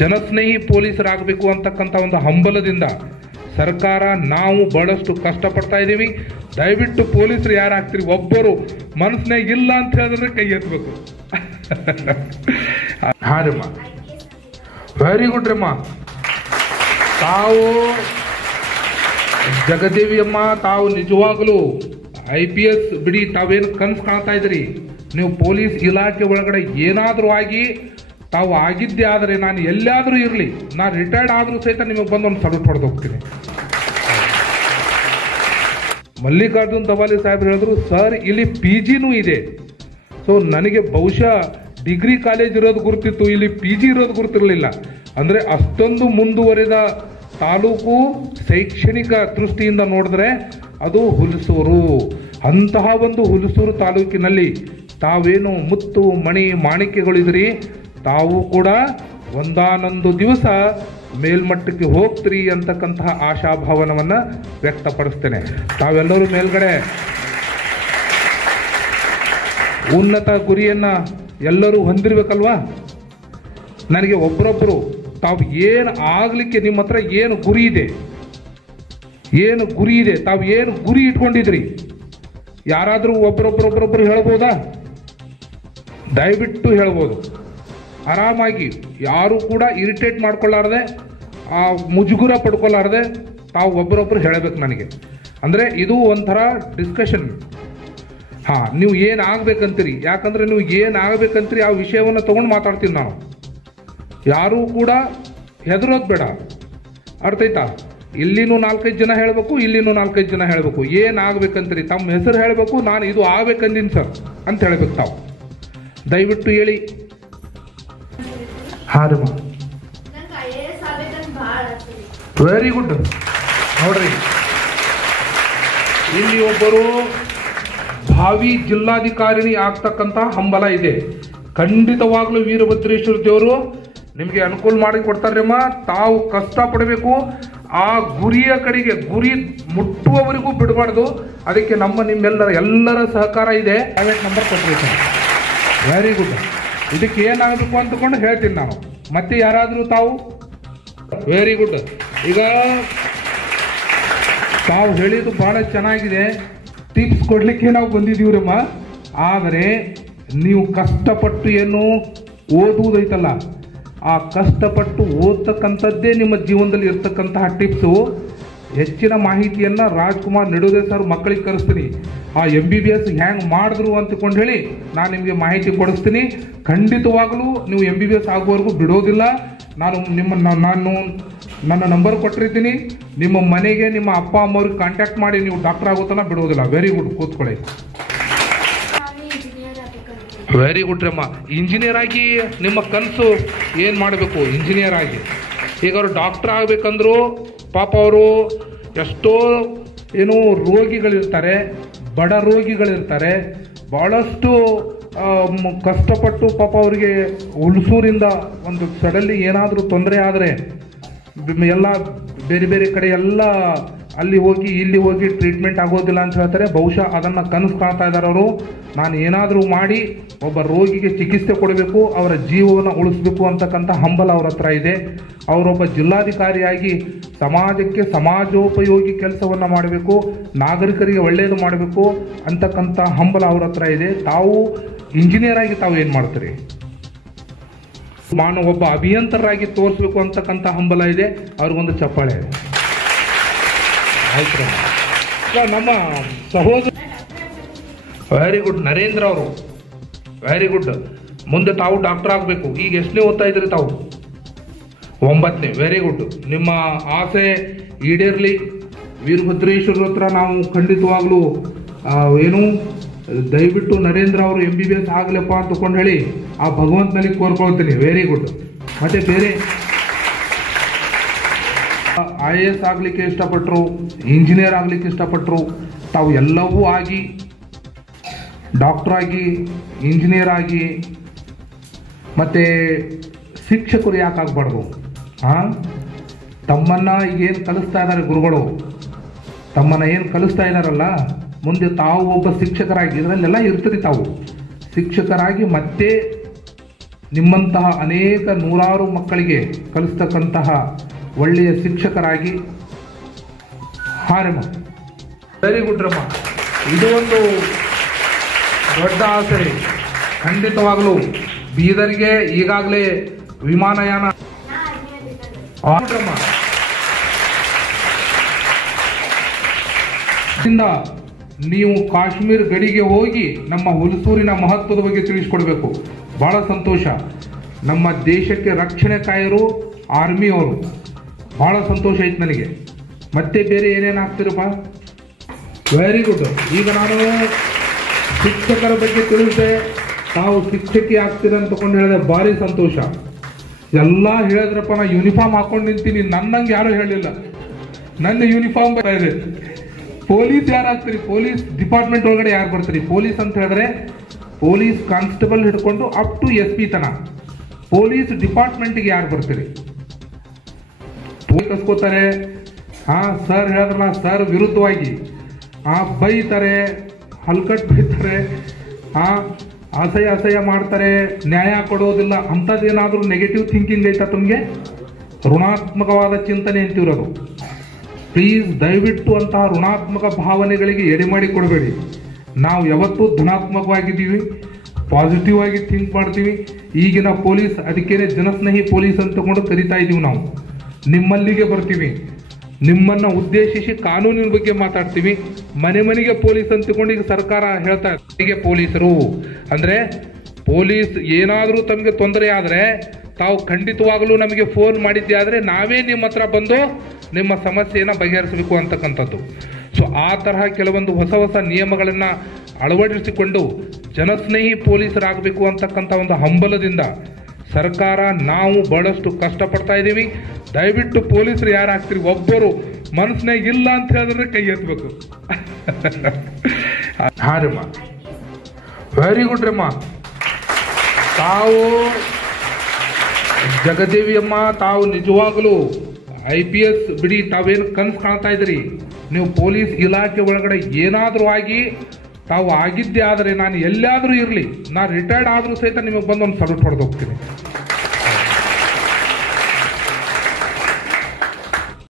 ಜನಸ್ನೇಹಿ ಪೊಲೀಸರಾಗಬೇಕು ಅಂತಕ್ಕಂಥ ಒಂದು ಹಂಬಲದಿಂದ ಸರ್ಕಾರ ನಾವು ಬಹಳಷ್ಟು ಕಷ್ಟಪಡ್ತಾ ಇದ್ದೀವಿ. ದಯವಿಟ್ಟು ಪೊಲೀಸರು ಯಾರಾಗ್ತೀರಿ ಒಬ್ಬರು ಮನಸ್ಸಿನಾಗ ಇಲ್ಲ ಅಂತ ಹೇಳಿದ್ರೆ ಕೈ ಎತ್ತಬೇಕು. ಹಾಂ ರೀಮ್ಮ, ವೆರಿ ಗುಡ್ ರೀಮ್ಮ. ತಾವು ಜಗದೇವಿ ಅಮ್ಮ, ತಾವು ನಿಜವಾಗಲೂ IPS ಬಿಡಿ, ತಾವೇನು ಕನಸು ಕಾಣ್ತಾ ಇದ್ದೀರಿ, ನೀವು ಪೊಲೀಸ್ ಇಲಾಖೆ ಒಳಗಡೆ ಏನಾದರೂ ಆಗಿ ತಾವು ಆಗಿದ್ದೇ ಆದರೆ ನಾನು ಎಲ್ಲಾದರೂ ಇರಲಿ, ನಾನು ರಿಟೈರ್ಡ್ ಆದರೂ ಸಹಿತ ನಿಮಗೆ ಬಂದು ಒಂದು ಸಲ್ಯೂಟ್ ಹೊಡೆದು ಹೋಗ್ತೀನಿ. ಮಲ್ಲಿಕಾರ್ಜುನ್ ತವಾಲಿ ಸಾಹೇಬ್ರು ಹೇಳಿದ್ರು, ಸರ್ ಇಲ್ಲಿ PGನೂ ಇದೆ. ಸೊ ನನಗೆ ಬಹುಶಃ ಡಿಗ್ರಿ ಕಾಲೇಜ್ ಇರೋದು ಗುರುತಿತ್ತು, ಇಲ್ಲಿ PG ಇರೋದು ಗುರುತಿರಲಿಲ್ಲ. ಅಂದರೆ ಅಷ್ಟೊಂದು ಮುಂದುವರೆದ ತಾಲೂಕು ಶೈಕ್ಷಣಿಕ ದೃಷ್ಟಿಯಿಂದ ನೋಡಿದ್ರೆ ಅದು ಹುಲಸೂರು. ಅಂತಹ ಒಂದು ಹುಲಸೂರು ತಾಲೂಕಿನಲ್ಲಿ ತಾವೇನು ಮುತ್ತು ಮಣಿ ಮಾಣಿಕ್ಯಗಳಿದ್ರಿ, ತಾವು ಕೂಡ ಒಂದಾನೊಂದು ದಿವಸ ಮೇಲ್ಮಟ್ಟಕ್ಕೆ ಹೋಗ್ತೀರಿ ಅಂತಕ್ಕಂತಹ ಆಶಾಭಾವನವನ್ನು ವ್ಯಕ್ತಪಡಿಸ್ತೇನೆ. ತಾವೆಲ್ಲರೂ ಮೇಲ್ಗಡೆ ಉನ್ನತ ಗುರಿಯನ್ನು ಎಲ್ಲರೂ ಹೊಂದಿರಬೇಕಲ್ವಾ? ನನಗೆ ಒಬ್ಬರೊಬ್ಬರು ತಾವು ಏನು ಆಗಲಿಕ್ಕೆ ನಿಮ್ಮ ಹತ್ರ ಏನು ಗುರಿ ಇದೆ, ತಾವು ಏನು ಗುರಿ ಇಟ್ಕೊಂಡಿದ್ರಿ, ಯಾರಾದರೂ ಒಬ್ಬರೊಬ್ಬರು ಹೇಳ್ಬೋದಾ? ದಯವಿಟ್ಟು ಹೇಳ್ಬೋದು. ಆರಾಮಾಗಿ ಯಾರು ಕೂಡ ಇರಿಟೇಟ್ ಮಾಡ್ಕೊಳ್ಳಾರ್ದೆ, ಮುಜುಗುರ ಪಡ್ಕೊಳ್ಳಾರ್ದೆ ತಾವು ಒಬ್ಬರೊಬ್ಬರು ಹೇಳಬೇಕು ನನಗೆ. ಅಂದರೆ ಇದು ಒಂಥರ ಡಿಸ್ಕಷನ್. ಹಾಂ, ನೀವು ಏನು ಆಗ್ಬೇಕಂತೀರಿ, ಯಾಕಂದರೆ ನೀವು ಏನು ಆಗ್ಬೇಕಂತೀರಿ ಆ ವಿಷಯವನ್ನು ತೊಗೊಂಡು ಮಾತಾಡ್ತೀನಿ ನಾನು. ಯಾರೂ ಕೂಡ ಹೆದರೋದು ಬೇಡ, ಅರ್ಥ ಆಯ್ತಾ? ಇಲ್ಲಿನೂ 4-5 ಜನ ಹೇಳಬೇಕು, ಇಲ್ಲಿನೂ 4-5 ಜನ ಹೇಳಬೇಕು. ಏನು ಆಗ್ಬೇಕಂತೀರಿ, ತಮ್ಮ ಹೆಸರು ಹೇಳಬೇಕು, ನಾನು ಇದು ಆಗ್ಬೇಕಂದೀನಿ ಸರ್ ಅಂತ ಹೇಳಬೇಕು. ತಾವು ದಯವಿಟ್ಟು ಹೇಳಿ. ಹಾಂ ರೀ, ವೆರಿ ಗುಡ್. ನೋಡ್ರಿ, ಇಲ್ಲಿ ಒಬ್ಬರು ಭಾವಿ ಜಿಲ್ಲಾಧಿಕಾರಿಣಿ ಆಗ್ತಕ್ಕಂಥ ಹಂಬಲ ಇದೆ. ಖಂಡಿತವಾಗ್ಲೂ ವೀರಭದ್ರೇಶ್ವರ ದೇವರು ನಿಮಗೆ ಅನುಕೂಲ ಮಾಡಿ ಕೊಡ್ತಾರಮ್ಮ. ತಾವು ಕಷ್ಟಪಡಬೇಕು, ಆ ಗುರಿಯ ಕಡೆಗೆ, ಗುರಿ ಮುಟ್ಟುವವರೆಗೂ ಬಿಡಬಾರ್ದು. ಅದಕ್ಕೆ ನಿಮ್ಮೆಲ್ಲರ ಸಹಕಾರ ಇದೆ. ಪ್ರೈವೇಟ್ ನಂಬರ್ ಕೊಟ್ಟಿರ್ತೀನಿ. Very good. ಇದಕ್ಕೆ ಏನಾಗಬೇಕು ಅಂತಕೊಂಡು ಹೇಳ್ತೀನಿ ನಾನು. ಮತ್ತೆ ಯಾರಾದರೂ ತಾವು ವೆರಿ ಗುಡ್. ಈಗ ತಾವು ಹೇಳಿದ್ದು ಬಹಳ ಚೆನ್ನಾಗಿದೆ. ಟಿಪ್ಸ್ ಕೊಡಲಿಕ್ಕೆ ನಾವು ಬಂದಿದ್ದೀವ್ರಮ್ಮ. ಆದರೆ ನೀವು ಕಷ್ಟಪಟ್ಟು ಏನು ಓದುವುದೈತಲ್ಲ, ಆ ಕಷ್ಟಪಟ್ಟು ಓದ್ತಕ್ಕಂಥದ್ದೇ ನಿಮ್ಮ ಜೀವನದಲ್ಲಿ ಇರ್ತಕ್ಕಂತಹ ಟಿಪ್ಸು. ಹೆಚ್ಚಿನ ಮಾಹಿತಿಯನ್ನು ರಾಜ್ಕುಮಾರ್ ನಿಡುದೆ ಸರ್ ಮಕ್ಕಳಿಗೆ ಕರೆಸ್ತೀನಿ. ಆ MBBS ಹ್ಯಾಂಗೆ ಮಾಡಿದ್ರು ಅಂತಕೊಂಡು ಹೇಳಿ ನಾನು ನಿಮಗೆ ಮಾಹಿತಿ ಕೊಡಿಸ್ತೀನಿ. ಖಂಡಿತವಾಗಲೂ ನೀವು MBBS ಆಗುವವರೆಗೂ ಬಿಡೋದಿಲ್ಲ. ನಾನು ನನ್ನ ನಂಬರ್ ಕೊಟ್ಟಿರ್ತೀನಿ. ನಿಮ್ಮ ಮನೆಗೆ ನಿಮ್ಮ ಅಪ್ಪ ಅಮ್ಮವ್ರಿಗೆ ಕಾಂಟ್ಯಾಕ್ಟ್ ಮಾಡಿ ನೀವು ಡಾಕ್ಟರ್ ಆಗೋತನ ಬಿಡೋದಿಲ್ಲ. ವೆರಿ ಗುಡ್, ಕೂತ್ಕೊಳ್ಳಿ. ವೆರಿ ಗುಡ್ ರಮ್ಮ. ಇಂಜಿನಿಯರ್ ಆಗಿ ನಿಮ್ಮ ಕನಸು ಏನು ಮಾಡಬೇಕು? ಇಂಜಿನಿಯರ್ ಆಗಿ. ಈಗ ಅವರು ಡಾಕ್ಟರ್ ಆಗಬೇಕಂದ್ರು ಪಾಪ ಅವರು ಎಷ್ಟೋ ಏನೋ ರೋಗಿಗಳಿರ್ತಾರೆ, ಬಡ ರೋಗಿಗಳಿರ್ತಾರೆ, ಭಾಳಷ್ಟು ಕಷ್ಟಪಟ್ಟು ಪಾಪ ಅವರಿಗೆ ಹುಲಸೂರಿಂದ ಒಂದು ಸಡನ್ಲಿ ಏನಾದರೂ ತೊಂದರೆ ಆದರೆ ಎಲ್ಲ ಬೇರೆ ಬೇರೆ ಕಡೆ ಎಲ್ಲ ಅಲ್ಲಿ ಹೋಗಿ ಇಲ್ಲಿ ಹೋಗಿ ಟ್ರೀಟ್ಮೆಂಟ್ ಆಗೋದಿಲ್ಲ ಅಂತ ಹೇಳ್ತಾರೆ. ಬಹುಶಃ ಅದನ್ನು ಕನಸು ಕಾಣ್ತಾ ಇದ್ದಾರೆ ಅವರು. ನಾನು ಏನಾದರೂ ಮಾಡಿ ಒಬ್ಬ ರೋಗಿಗೆ ಚಿಕಿತ್ಸೆ ಕೊಡಬೇಕು, ಅವರ ಜೀವವನ್ನು ಉಳಿಸಬೇಕು ಅಂತಕ್ಕಂಥ ಹಂಬಲ ಅವ್ರ ಹತ್ರ ಇದೆ. ಅವರೊಬ್ಬ ಜಿಲ್ಲಾಧಿಕಾರಿಯಾಗಿ ಸಮಾಜಕ್ಕೆ ಸಮಾಜೋಪಯೋಗಿ ಕೆಲಸವನ್ನು ಮಾಡಬೇಕು, ನಾಗರಿಕರಿಗೆ ಒಳ್ಳೆಯದು ಮಾಡಬೇಕು ಅಂತಕ್ಕಂಥ ಹಂಬಲ ಅವ್ರ ಹತ್ರ ಇದೆ. ತಾವು ಇಂಜಿನಿಯರ್ ಆಗಿ ತಾವು ಏನು ಮಾಡ್ತೀರಿ? ನಾನು ಒಬ್ಬ ಅಭಿಯಂತರಾಗಿ ತೋರಿಸ್ಬೇಕು ಅಂತಕ್ಕಂಥ ಹಂಬಲ ಇದೆ. ಅವ್ರಿಗೊಂದು ಚಪ್ಪಾಳೆ. ಆಯ್ತು. ನಮ್ಮ ಸಹೋದರ ವೆರಿ ಗುಡ್ ನರೇಂದ್ರ ಅವರು, ವೆರಿ ಗುಡ್. ಮುಂದೆ ತಾವು ಡಾಕ್ಟರ್ ಆಗಬೇಕು. ಈಗ ಎಷ್ಟನೇ ಓದ್ತಾ ಇದ್ರಿ ತಾವು? 9ನೇ. Very good. ನಿಮ್ಮ ಆಸೆ ಈಡೇರಲಿ. ವೀರಭದ್ರೇಶ್ವರ ಹತ್ರ ನಾವು ಖಂಡಿತವಾಗ್ಲೂ ಏನು ದಯವಿಟ್ಟು ನರೇಂದ್ರ ಅವರು MBBS ಆಗಲಪ್ಪ ಅಂತಕೊಂಡು ಹೇಳಿ ಆ ಭಗವಂತನಲ್ಲಿ ಕೋರ್ಕೊಳ್ತೀನಿ. Very good. ಮತ್ತೆ ಬೇರೆ IAS ಆಗಲಿಕ್ಕೆ ಇಷ್ಟಪಟ್ಟರು, ಇಂಜಿನಿಯರ್ ಆಗಲಿಕ್ಕೆ ಇಷ್ಟಪಟ್ಟರು. ತಾವು ಎಲ್ಲವೂ ಆಗಿ ಡಾಕ್ಟರ್ ಆಗಿ, ಇಂಜಿನಿಯರ್ ಆಗಿ, ಮತ್ತು ಶಿಕ್ಷಕರು ಯಾಕೆ ಆಗಬಾರ್ದು? ತಮ್ಮನ್ನು ಏನು ಕಲಿಸ್ತಾ ಇದ್ದಾರೆ ಗುರುಗಳು, ತಮ್ಮನ್ನು ಏನು ಕಲಿಸ್ತಾ ಇದ್ದಾರಲ್ಲ, ಮುಂದೆ ತಾವು ಒಬ್ಬ ಶಿಕ್ಷಕರಾಗಿ ಇದರಲ್ಲೆಲ್ಲ ಇರ್ತೀರಿ. ತಾವು ಶಿಕ್ಷಕರಾಗಿ ಮತ್ತೆ ನಿಮ್ಮಂತಹ ಅನೇಕ ನೂರಾರು ಮಕ್ಕಳಿಗೆ ಕಲಿಸ್ತಕ್ಕಂತಹ ಒಳ್ಳೆಯ ಶಿಕ್ಷಕರಾಗಿ ಹಾರಮ್ಮ. Very good ರಮ್ಮ. ಇದು ಒಂದು ದೊಡ್ಡ ಆಸೆ. ಖಂಡಿತವಾಗಲೂ ಬೀದರ್ಗೆ ಈಗಾಗಲೇ ವಿಮಾನಯಾನ ರಮ್ಮ. ನೀವು ಕಾಶ್ಮೀರ ಗಡಿಗೆ ಹೋಗಿ ನಮ್ಮ ಹುಲಸೂರಿನ ಮಹತ್ವದ ಬಗ್ಗೆ ತಿಳಿಸ್ಕೊಡ್ಬೇಕು. ಬಹಳ ಸಂತೋಷ. ನಮ್ಮ ದೇಶಕ್ಕೆ ರಕ್ಷಣೆ ಕಾಯರು ಆರ್ಮಿಯವರು. ಬಹಳ ಸಂತೋಷ ಆಯ್ತು ನನಗೆ. ಮತ್ತೆ ಬೇರೆ ಏನೇನು ಆಗ್ತಿರಪ್ಪ? Very good. ಈಗ ನಾನು ಶಿಕ್ಷಕರ ಬಗ್ಗೆ ತಿಳಿಸಿದೆ, ತಾವು ಶಿಕ್ಷಕಿ ಆಗ್ತೀರ ಅಂತಕೊಂಡು ಹೇಳಿದೆ. ಭಾರಿ ಸಂತೋಷ. ಎಲ್ಲ ಹೇಳಿದ್ರಪ್ಪ, ನಾ ಯೂನಿಫಾರ್ಮ್ ಹಾಕೊಂಡು ನಿಂತೀನಿ. ನನ್ನಂಗೆ ಯಾರು ಹೇಳಿಲ್ಲ. ನನ್ನ ಯೂನಿಫಾರ್ಮ್ ಇದೆ. ಪೊಲೀಸ್ ಯಾರು ಆಗ್ತೀರಿ? ಪೊಲೀಸ್ ಡಿಪಾರ್ಟ್ಮೆಂಟ್ ಒಳಗಡೆ ಯಾರು ಬರ್ತೀರಿ? ಪೊಲೀಸ್ ಅಂತ ಹೇಳಿದ್ರೆ ಪೊಲೀಸ್ ಕಾನ್ಸ್ಟೇಬಲ್ ಹಿಡ್ಕೊಂಡು ಅಪ್ ಟು SP ತನ ಪೊಲೀಸ್ ಡಿಪಾರ್ಟ್ಮೆಂಟ್ಗೆ ಯಾರು ಬರ್ತೀರಿ? ಕಸ್ಕೋತಾರೆ. ಸರ್ ಹೇಳಿದ್ರಲ್ಲ, ಸರ್ ವಿರುದ್ಧವಾಗಿ ಬೈತಾರೆ, ಹಲ್ಕಟ್ ಬೈತಾರೆ, ಅಸಹ್ಯ ಮಾಡ್ತಾರೆ, ನ್ಯಾಯ ಕೊಡೋದಿಲ್ಲ. ಅಂಥದ್ದೇನಾದ್ರೂ ನೆಗೆಟಿವ್ ಥಿಂಕಿಂಗ್ ಐತಾ ತಮಗೆ? ಋಣಾತ್ಮಕವಾದ ಚಿಂತನೆ ಅಂತಿರೋದು. ಪ್ಲೀಸ್ ದಯವಿಟ್ಟು ಅಂತಹ ಋಣಾತ್ಮಕ ಭಾವನೆಗಳಿಗೆ ಎಡೆಮಾಡಿ ಕೊಡಬೇಡಿ. ನಾವು ಯಾವತ್ತೂ ಧನಾತ್ಮಕವಾಗಿದ್ದೀವಿ, ಪಾಸಿಟಿವ್ ಆಗಿ ಥಿಂಕ್ ಮಾಡ್ತೀವಿ. ಈಗಿನ ಪೊಲೀಸ್ ಅದಕ್ಕೇನೆ ಜನಸ್ನೇಹಿ ಪೊಲೀಸ್ ಅಂತಕೊಂಡು ಕರಿತಾ ಇದ್ದೀವಿ. ನಾವು ನಿಮ್ಮಲ್ಲಿಗೆ ಬರ್ತೀವಿ, ನಿಮ್ಮನ್ನು ಉದ್ದೇಶಿಸಿ ಕಾನೂನಿನ ಬಗ್ಗೆ ಮಾತಾಡ್ತೀವಿ. ಮನೆಗೆ ಪೊಲೀಸ್ ಅಂತಕೊಂಡು ಈಗ ಸರ್ಕಾರ ಹೇಳ್ತಾ ಇದೆ. ಪೊಲೀಸರು ಅಂದರೆ ಪೊಲೀಸ್ ಏನಾದರೂ ತಮಗೆ ತೊಂದರೆ ಆದರೆ ತಾವು ಖಂಡಿತವಾಗಲೂ ನಮಗೆ ಫೋನ್ ಮಾಡಿದ್ದೆ ಆದರೆ ನಾವೇ ನಿಮ್ಮ ಹತ್ರ ಬಂದು ನಿಮ್ಮ ಸಮಸ್ಯೆಯನ್ನು ಬಗೆಹರಿಸಬೇಕು ಅಂತಕ್ಕಂಥದ್ದು. ಸೊ ಆ ತರಹ ಕೆಲವೊಂದು ಹೊಸ ನಿಯಮಗಳನ್ನು ಅಳವಡಿಸಿಕೊಂಡು ಜನಸ್ನೇಹಿ ಪೊಲೀಸರಾಗಬೇಕು ಅಂತಕ್ಕಂಥ ಒಂದು ಹಂಬಲದಿಂದ ಸರ್ಕಾರ ನಾವು ಬಹಳಷ್ಟು ಕಷ್ಟಪಡ್ತಾ ಇದ್ದೀವಿ. ದಯವಿಟ್ಟು ಪೊಲೀಸರು ಯಾರಾಗ್ತೀರಿ, ಒಬ್ಬರು ಮನಸ್ಸಿನಾಗ ಇಲ್ಲ ಅಂತ ಹೇಳಿದ್ರೆ ಕೈ ಎತ್ತಬೇಕು. ರಮ್ಮ, ವೆರಿ ಗುಡ್ ರಮ್ಮ. ತಾವು ಜಗದೇವಿ ಅಮ್ಮ, ತಾವು ನಿಜವಾಗಲೂ IPS ಬಿಡಿ, ತಾವೇನು ಕನಸು ಕಾಣ್ತಾ ಇದ್ದೀರಿ. ನೀವು ಪೊಲೀಸ್ ಇಲಾಖೆ ಒಳಗಡೆ ಏನಾದರೂ ಆಗಿ ತಾವು ಆಗಿದ್ದೇ ಆದರೆ ನಾನು ಎಲ್ಲಾದರೂ ಇರಲಿ, ನಾನು ರಿಟೈರ್ಡ್ ಆದರೂ ಸಹಿತ ನಿಮಗೆ ಬಂದು ಒಂದು ಸಲ್ಯೂಟ್ ಹೊಡೆದು ಹೋಗ್ತೀನಿ.